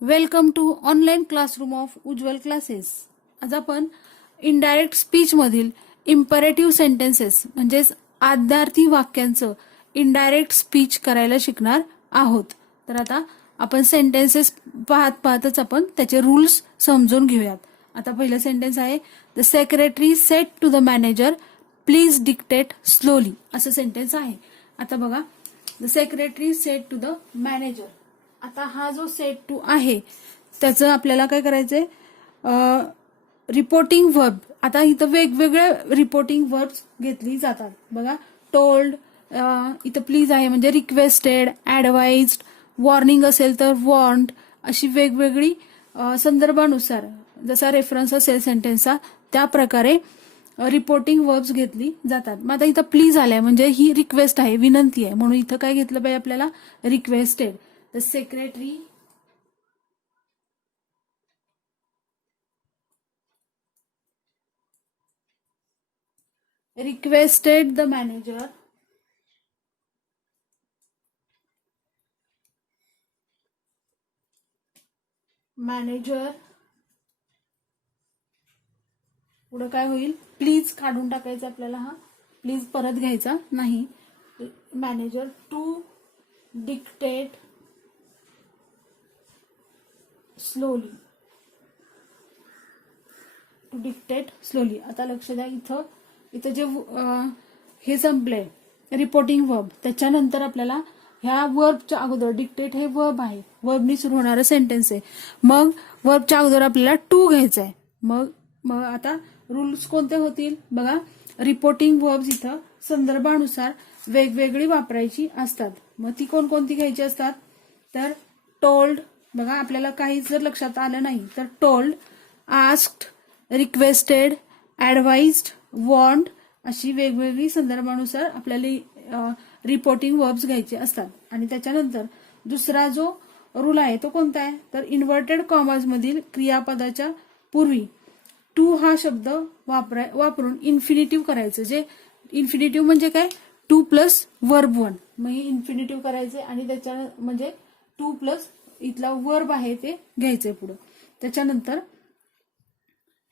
Welcome to online classroom of Ujjwal classes. आज आपण indirect speech मधील इम्परेटिव्ह सेंटेन्सेस म्हणजेच आज्ञार्थी वाक्यांचं इनडायरेक्ट स्पीच करायला शिकणार आहोत. तर आता आपण सेंटेन्सेस पाहतच आपण त्याचे रूल्स समजून घेऊयात. आता पहिलं सेंटेन्स आहे, the secretary said to the manager please dictate slowly. असं सेंटेन्स आहे. आता बघा, the secretary said to the manager. आता हा जो सेट टू आहे त्याचं आपल्याला काय करायचंय, रिपोर्टिंग वर्ब. आता इथं वेगवेगळ्या रिपोर्टिंग वर्ब्स घेतली जातात. बघा, टोल्ड, इथं प्लीज आहे म्हणजे रिक्वेस्टेड, ऍडवाइज्ड, वॉर्निंग असेल तर वॉर्न्ड, अशी वेगवेगळी संदर्भानुसार जसा रेफरन्स असेल सेंटेन्सचा त्या प्रकारे रिपोर्टिंग वर्ब्स घेतली जातात. मग आता इथं प्लीज आलाय म्हणजे ही रिक्वेस्ट आहे, विनंती आहे, म्हणून इथं काय घेतलं पाहिजे आपल्याला, requested. The secretary requested the manager पुढे काय होईल, प्लीज काढून टाकायचं आपल्याला, हा प्लीज परत घ्यायचा नाही. Manager to dictate slowly, to dictate slowly. आता लक्ष द्या, इथं जे हे संपलंय रिपोर्टिंग वर्ब, त्याच्यानंतर आपल्याला ह्या वर्बच्या अगोदर, डिक्टेट हे वर्ब आहे, वर्बनी सुरू होणारं सेंटेन्स आहे, मग वर्बच्या अगोदर आपल्याला टू घ्यायचं आहे. मग आता रूल्स कोणते होतील बघा, रिपोर्टिंग वर्ब्स इथं संदर्भानुसार वेगवेगळी वापरायची असतात. मग ती कोणकोणती घ्यायची असतात, तर टोल्ड. बघा, आपल्याला काहीच जर लक्षात आलं नाही तर टोल्ड, आस्क्ड, रिक्वेस्टेड, ऍडवाइज्ड, वॉर्न्ड, अशी वेगवेगळी संदर्भानुसार आपल्याला रिपोर्टिंग वर्ब्स घ्यायचे असतात. आणि त्याच्यानंतर दुसरा जो रूल आहे तो कोणता आहे, तर इन्व्हर्टेड कॉमाज मधील क्रियापदाच्या पूर्वी टू हा शब्द वापरून इन्फिनिटिव्ह करायचं. जे इन्फिनिटिव्ह म्हणजे काय, टू प्लस वर्ब वन, मग हे इन्फिनिटिव्ह करायचे आणि त्याच्या म्हणजे टू प्लस इथला वर्ब आहे ते घ्यायचंय पुढं. त्याच्यानंतर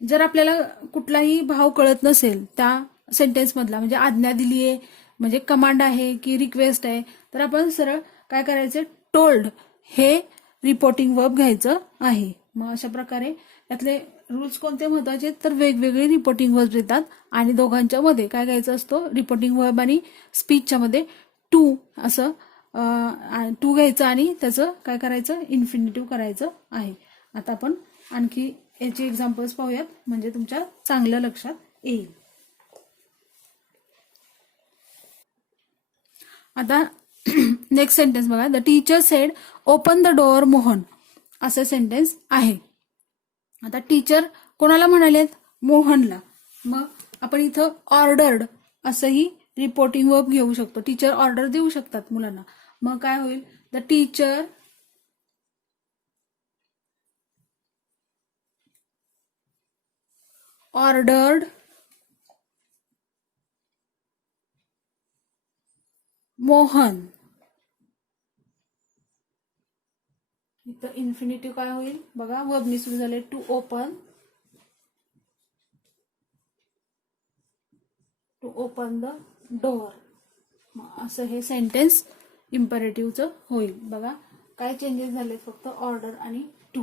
जर आपल्याला कुठलाही भाव कळत नसेल त्या सेंटेन्स मधला, म्हणजे आज्ञा दिली आहे, म्हणजे कमांड आहे की रिक्वेस्ट आहे, तर आपण सरळ काय करायचं, टोल्ड हे रिपोर्टिंग वर्ब घ्यायचं आहे. मग अशा प्रकारे यातले रूल्स कोणते महत्वाचे, तर वेगवेगळे रिपोर्टिंग वर्ब येतात आणि दोघांच्या मध्ये काय घ्यायचं असतो, रिपोर्टिंग वर्ब आणि स्पीचच्या मध्ये टू असं टू घ्यायचं आणि त्याचं काय करायचं, इन्फिनिटिव्ह करायचं आहे. आता आपण आणखी याचे एक्झाम्पल्स पाहूयात म्हणजे तुमच्या चांगलं लक्षात येईल. आता नेक्स्ट सेंटेन्स बघा, the teacher sed open the door Mohan, असं सेंटेन्स आहे. आता टीचर कोणाला म्हणालेत, मोहनला. मग आपण इथं ऑर्डर्ड असंही रिपोर्टिंग वर्ब घेऊ शकतो. टीचर ऑर्डर देऊ शकतात मुलांना. मग काय होईल, द टीचर ऑर्डर्ड मोहन. इथं इन्फिनिटिव्ह काय होईल बघा, वर्बनी सुरू झाले, to open, to open the door. असं हे सेंटेन्स इम्परेटिव्हचं होईल. बघा काय चेंजेस झाले, फक्त ऑर्डर आणि टू,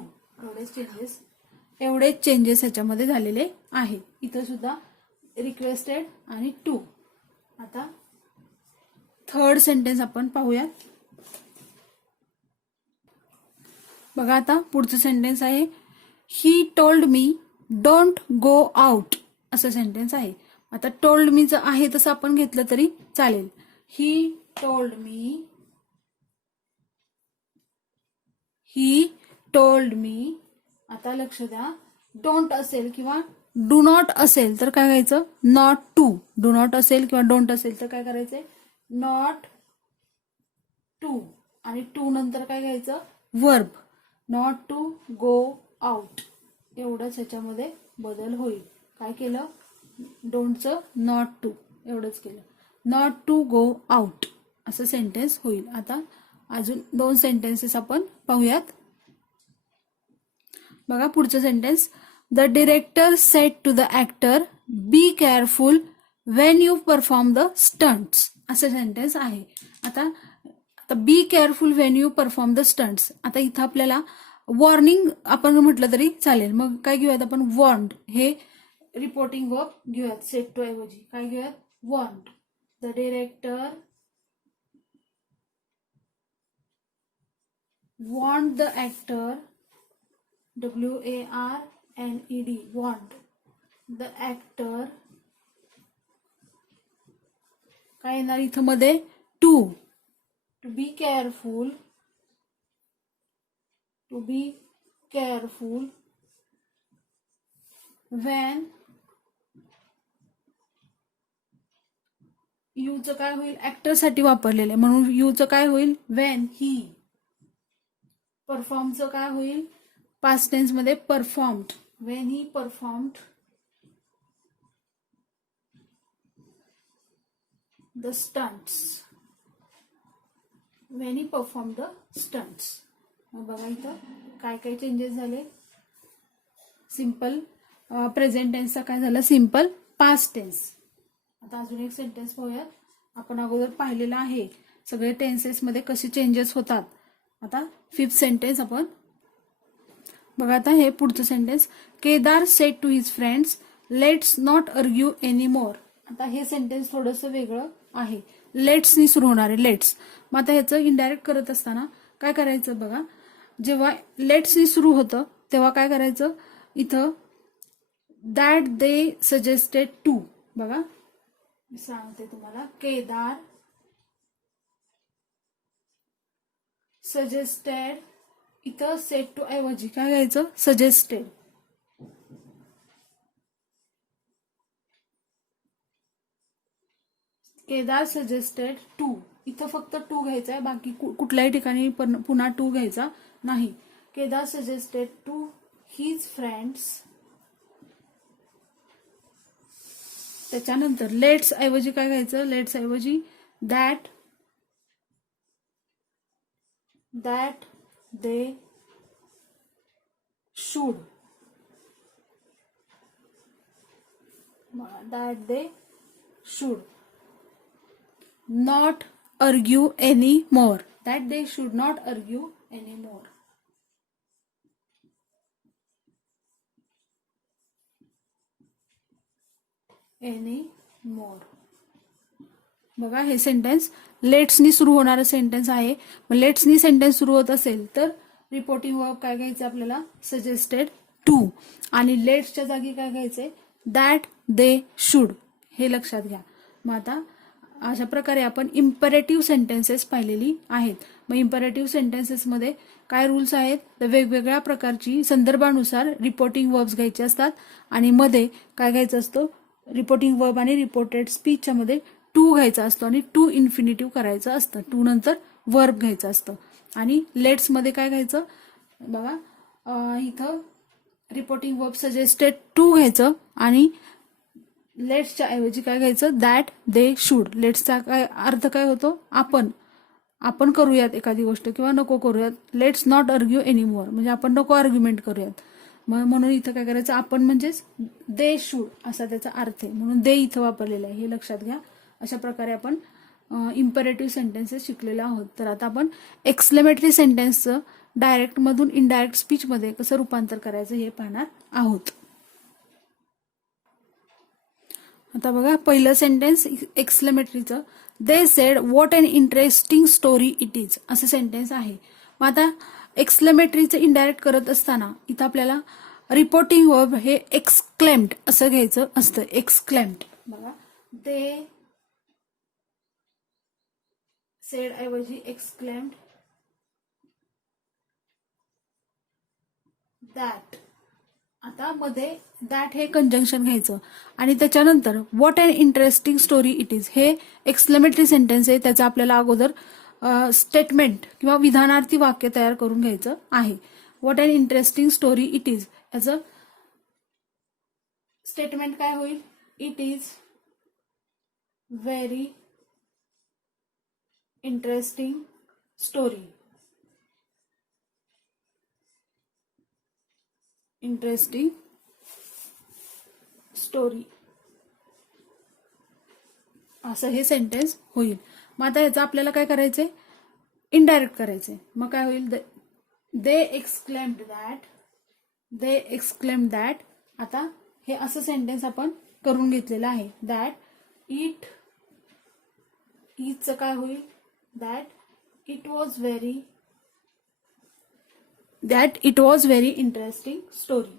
एवढेच चेंजेस ह्याच्यामध्ये झालेले आहेत. इथं सुद्धा रिक्वेस्टेड आणि टू. आता थर्ड सेंटेन्स आपण पाहूयात. बघा, आता पुढचं सेंटेन्स आहे, he told me don't go out, असं सेंटेन्स आहे. आता टोल्ड मी जर आहे तसं आपण घेतलं तरी चालेल. ही टोल्ड मी, आता लक्ष द्या, डोंट असेल किंवा डू नॉट असेल तर काय करायचं, नॉट टू. डू नॉट असेल किंवा डोंट असेल तर काय करायचंय, नॉट टू. आणि टू नंतर काय घ्यायचं, verb, not to go out. एवढंच ह्याच्यामध्ये बदल होईल. काय केलं, डोंटचं नॉट टू एवढंच केलं, नॉट टू गो आउट असं सेंटेन्स होईल. आता अजून दोन सेंटेन्सेस आपण पाहूयात. बघा पुढचं sentence, the director said to the actor be careful when you perform the stunts, असं सेंटेन्स आहे. आता be careful when you perform the stunts, आता इथं आपल्याला वॉर्निंग आपण म्हटलं तरी चालेल. मग काय घेऊयात आपण, वॉर्न्ड हे रिपोर्टिंग वर्ब घेऊयात. सेड टू ऐवजी काय घेऊयात, warned. The director warned the actor, WARNED, warned the actor, काय येणार इथं मध्ये, to be careful, to be careful when, यूचं काय होईल, ऍक्टरसाठी वापरलेलं आहे म्हणून यूचं काय होईल, वेन ही. परफॉर्मचं काय होईल, पास्ट टेन्स मध्ये performed, when he performed the stunts, when he perform the stunts. मग बघा इथं काय काय चेंजेस झाले. सिम्पल प्रेझेंट टेन्सचा काय झालं, सिम्पल पास्ट टेन्स. आता अजून एक सेंटेन्स पाहूयात. आपण अगोदर पाहिलेलं आहे सगळे टेन्सेस मध्ये कसे चेंजेस होतात. आता फिफ्थ सेंटेन्स आपण बघा. आता हे पुढचं sentence, Kedar said to his friends let's not argue any more. आता हे सेंटेन्स थोडंसं वेगळं आहे, लेट्सनी सुरू होणार आहे, लेट्स. मग आता ह्याचं इनडायरेक्ट करत असताना काय करायचं बघा, जेव्हा लेट्सनी सुरू होतं तेव्हा काय करायचं, इथं दॅट दे सजेस्टेड टू, बघा मी सांगते तुम्हाला, केदार सजेस्टेड, इथं सेड टू ऐवजी काय घ्यायचं, सजेस्टेड. केदार सजेस्टेड टू, इथं फक्त टू घ्यायचा आहे, बाकी कुठल्याही ठिकाणी पुन्हा टू घ्यायचा नाही. Kedar suggested to his friends, त्याच्यानंतर लेट्स ऐवजी काय घ्यायचं, लेट्स ऐवजी that they should, that they should not argue any more, that they should not argue any more. Any more. बघा हे सेंटेन्स लेट्सनी सुरू होणारं सेंटेन्स आहे. मग लेट्सनी सेंटेन्स सुरू होत असेल तर रिपोर्टिंग वर्ब काय घ्यायचं आपल्याला, सजेस्टेड टू, आणि लेट्सच्या जागी काय घ्यायचंय, दॅट दे शुड, हे लक्षात घ्या. मग आता अशा प्रकारे आपण इम्परेटिव्ह सेंटेन्सेस पाहिलेली आहेत. मग इम्परेटिव्ह सेंटेन्सेसमध्ये काय रूल्स आहेत, तर वेगवेगळ्या प्रकारची संदर्भानुसार रिपोर्टिंग वर्ब्स घ्यायचे असतात आणि मध्ये काय घ्यायचं असतं, रिपोर्टिंग वर्ब आणि रिपोर्टेड स्पीचच्या मध्ये टू घ्यायचा असतो आणि टू इन्फिनिटिव्ह करायचं असतं, टू नंतर वर्ब घ्यायचं असतं. आणि लेट्स मध्ये काय घ्यायचं बघा, इथं रिपोर्टिंग वर्ब सजेस्टेड टू घ्यायचं आणि लेट्सच्या ऐवजी काय घ्यायचं, दॅट दे शुड. लेट्सचा काय अर्थ काय होतो, आपण करूयात एखादी गोष्ट किंवा नको करूयात. लेट्स नॉट आर्ग्यू एनी मोर, म्हणजे आपण नको आर्ग्युमेंट करूयात. म्हणून इथं काय करायचं, आपण म्हणजेच दे शुड असा त्याचा अर्थ आहे, म्हणून दे इथं वापरलेला आहे, हे लक्षात घ्या. अशा प्रकारे आपण इम्परेटिव्ह सेंटेन्सेस शिकलेलो आहोत. तर आता आपण एक्सक्लेमेटरी सेंटेन्सचं डायरेक्ट मधून इनडायरेक्ट स्पीच मध्ये कसं रूपांतर करायचं हे पाहणार आहोत. आता बघा पहिलं सेंटेन्स एक्सक्लेमेटरीचं, they said what an interesting story it is, असं सेंटेन्स आहे. मग आता एक्सक्लेमेटरीचं इनडायरेक्ट करत असताना इथं आपल्याला रिपोर्टिंग वर्ब हे एक्सक्लेम्ड असं घ्यायचं असतं. एक्सक्लेम्ड बघा, दे सेड ऐवजी एक्सक्लेम्ड दॅट. आता मध्ये दॅट हे कंजंक्शन घ्यायचं आणि त्याच्यानंतर what an interesting story it is, हे एक्सक्लेमेटरी सेंटेन्स आहे, त्याचा आपल्याला अगोदर स्टेटमेंट किंवा विधानार्थी वाक्य तयार करून घ्यायचं आहे. What an interesting story it is, याचं स्टेटमेंट काय होईल, it is very interesting story. Interesting story, असं हे सेंटेन्स होईल. मग आता याचं आपल्याला काय करायचंय, इनडायरेक्ट करायचंय. मग काय होईल, दे एक्सक्लेम्ड दॅट. आता हे असं सेंटेन्स आपण करून घेतलेलं आहे. दॅट इट इजचं काय होईल, that it was very interesting story.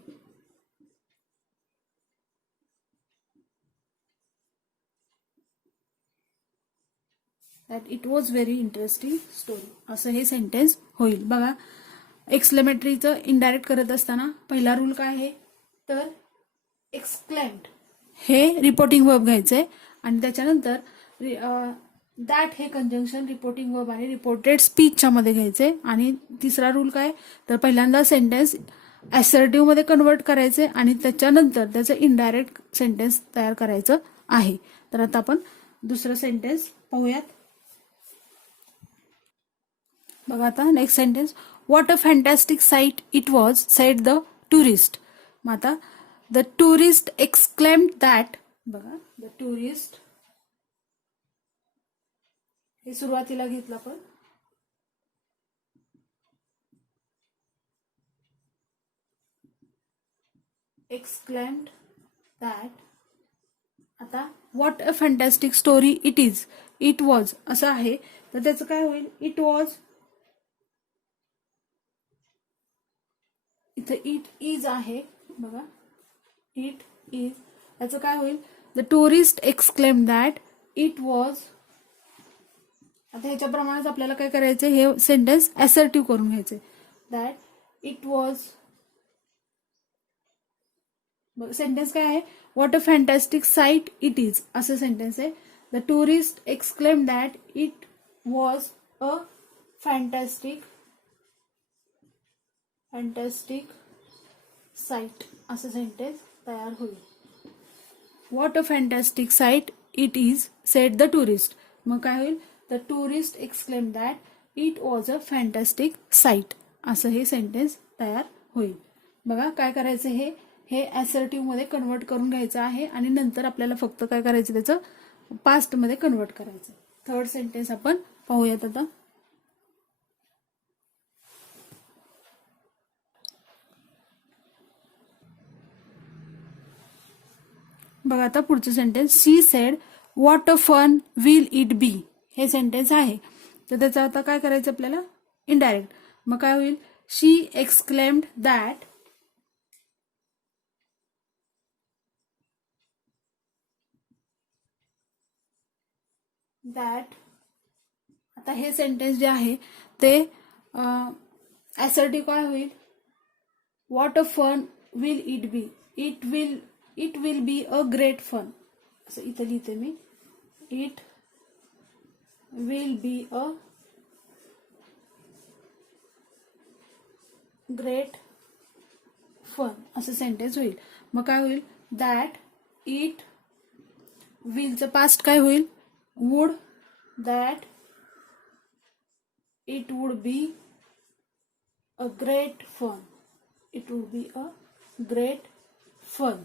That it was very interesting story, असं हे सेंटेन्स होईल. बघा, एक्सक्लेमेटरीचं इनडायरेक्ट करत असताना पहिला रूल काय आहे, तर एक्सक्लेम्ड हे रिपोर्टिंग वर्ब घ्यायचंय आणि त्याच्यानंतर दॅट हे कंजंक्शन रिपोर्टिंग वर्ब आणि रिपोर्टेड स्पीचच्या मध्ये घ्यायचे. आणि तिसरा रूल काय, तर पहिल्यांदा सेंटेन्स असर्टिव्ह मध्ये कन्वर्ट करायचे आणि त्याच्यानंतर त्याचं इनडायरेक्ट सेंटेन्स तयार करायचं आहे. तर आता आपण दुसरं सेंटेन्स पाहूयात. बघा आता next sentence, what a fantastic site it was sed the tourist. मग आता द टुरिस्ट एक्सक्लेम्ड दॅट. बघा, द टुरिस्ट हे सुरुवातीला घेतलं आपण, एक्सक्लेम्ड दॅट. आता what a fantastic story it was असं आहे, तर त्याचं काय होईल, इट वॉज, इथं इट इज आहे. बघा, इट इज, याचं काय होईल, the tourist exclaim that it was. आता ह्याच्याप्रमाणेच आपल्याला काय करायचं, हे सेंटेन्स असर्टिव्ह करून घ्यायचे. दॅट इट वॉज, सेंटेन्स काय आहे, what a fantastic site it is असं सेंटेन्स आहे. The tourist exclaim that it was a fantastic site, असं सेंटेन्स तयार होईल. What a fantastic site it is sed the tourist. मग काय होईल, the tourist exclaim that it was a fantastic site, असं हे सेंटेन्स तयार होईल. बघा काय करायचं, हे असर्टिव्ह मध्ये कन्वर्ट करून घ्यायचं आहे आणि नंतर आपल्याला फक्त काय करायचं, त्याचं पास्ट मध्ये कन्वर्ट करायचं. थर्ड सेंटेन्स आपण पाहूयात आता. बघा आता पुढचं sentence, she said what a fun will it be. हे सेंटेन्स आहे, तर त्याचं आता काय करायचं आपल्याला, इनडायरेक्ट. मग काय होईल, शी एक्सक्लेम्ड दॅट आता हे सेंटेन्स जे आहे ते असर्टिव्ह काय होईल, what a fun will it be, it will be a great fun, असं इथं लिहिते मी, it will be a great fun, असं सेंटेन्स होईल. मग काय होईल, दॅट इट विलचं पास्ट काय होईल, would, that it would be a great fun, it would be a great fun.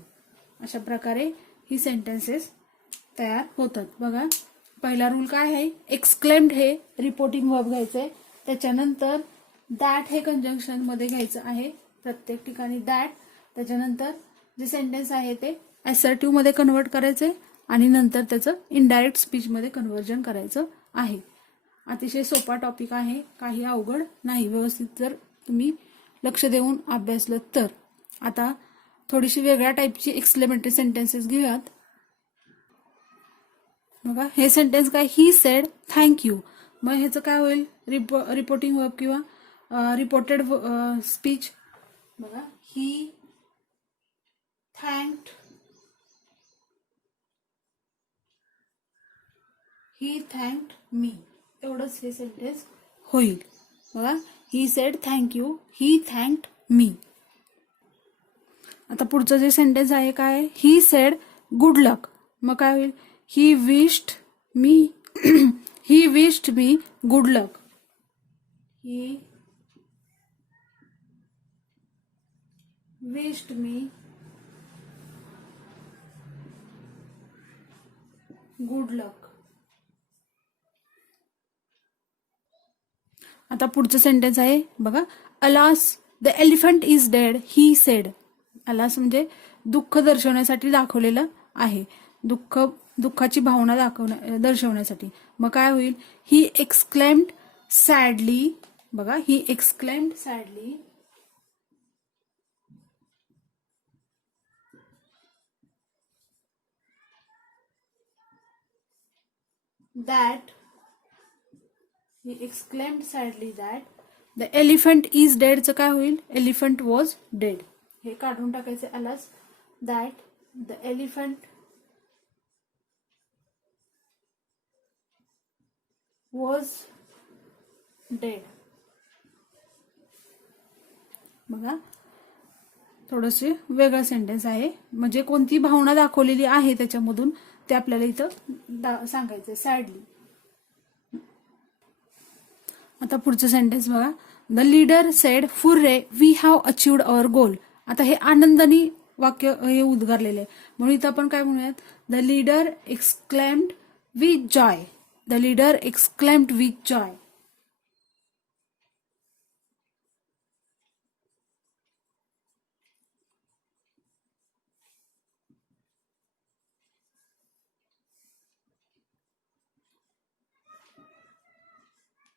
अशा प्रकारे ही सेंटेन्सेस तयार होतात. बघा, पहिला रूल काय आहे, एक्सक्लेम्ड हे रिपोर्टिंग वर्ब घ्यायचंय, त्याच्यानंतर दॅट हे कंजंक्शन मध्ये घ्यायचं आहे प्रत्येक ठिकाणी दॅट. त्याच्यानंतर जे सेंटेन्स आहे ते असर्टिव्ह मध्ये कन्वर्ट करायचे आणि नंतर त्याचं इनडायरेक्ट स्पीच मध्ये कन्व्हर्जन करायचं आहे. अतिशय सोपा टॉपिक आहे, काही अवघड नाही, व्यवस्थित जर तुम्ही लक्ष देऊन अभ्यासलं तर. आता थोडीशी वेगळ्या टाईपची एक्सक्लेमेटरी सेंटेन्सेस घेऊयात. बघा, हे सेंटेन्स काय, ही सेड थँक्यू. मग ह्याचं काय होईल, रिपोर्टिंग वर्ब किंवा रिपोर्टेड स्पीच. बघा, ही थँक्ड मी, एवढंच हे सेंटेन्स होईल. बघा, ही सेड थँक्यू, ही थँक्ड मी. आता पुढचं जे सेंटेन्स आहे काय, ही सेड गुड लक. मग काय होईल, he wished me good luck, he wished me good luck. आता पुढचं सेंटेन्स आहे बघा, alas the elephant is dead he said. Alas म्हणजे दुःख दर्शवण्यासाठी दाखवलेलं आहे, दुःखाची भावना दर्शवण्यासाठी. मग काय होईल, ही एक्सक्लेम्ड सॅडली. बघा, he exclaimed sadly that he exclaimed sadly that the elephant is dead. चं काय होईल, elephant was dead. हे काढून टाकायचे alas, that the elephant was dead. बघा, थोडंसे वेगळं सेंटेन्स आहे, म्हणजे कोणती भावना दाखवलेली आहे त्याच्यामधून ते आपल्याला इथं सांगायचं, सॅडली. आता पुढचं सेंटेन्स बघा, the leader said hurray we have achieved our goal. आता हे आनंदाने वाक्य हे उद्गारलेले आहे, म्हणून इथं आपण काय म्हणूयात, the leader exclaimed with Joy. The leader exclaimed with Joy.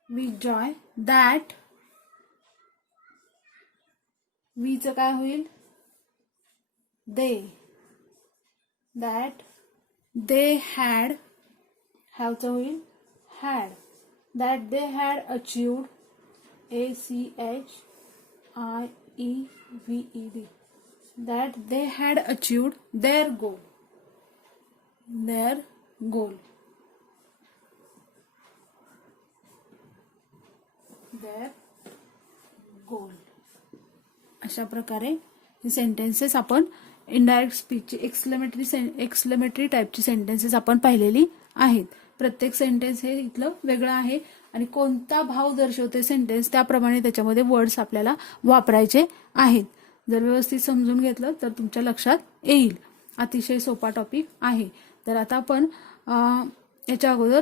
with joy that we चं काय होईल, they that they had, have चं होईल had, that they had achieved, achieved, that they had achieved their goal, their goal. their goal. अशा प्रकारे हे sentences आपण indirect स्पीचची exclamatory टाईपची सेंटेन्सेस आपण पाहिलेली आहेत. प्रत्येक सेंटेन्स हे इथलं वेगळं आहे आणि कोणता भाव दर्शवते सेंटेन्स त्याप्रमाणे त्याच्यामध्ये वर्ड्स आपल्याला वापरायचे आहेत. जर व्यवस्थित समजून घेतलं तर तुमच्या लक्षात येईल. अतिशय सोपा टॉपिक आहे. तर आता आपण याच्या अगोदर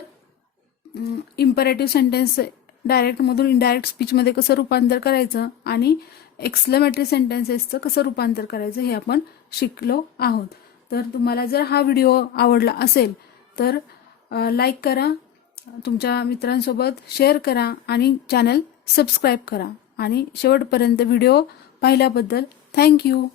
इम्परेटिव्ह सेंटेन्स डायरेक्ट मधून इनडायरेक्ट स्पीचमध्ये कसं रूपांतर करायचं आणि एक्सक्लेमेटरी सेंटेन्सेसचं कसं रूपांतर करायचं हे आपण शिकलो आहोत. तर तुम्हाला जर हा व्हिडिओ आवडला असेल तर लाईक करा, तुमच्या मित्रांसोबत शेअर करा आणि चॅनल सबस्क्राईब करा. आणि शेवटपर्यंत व्हिडिओ पाहिल्याबद्दल थँक्यू.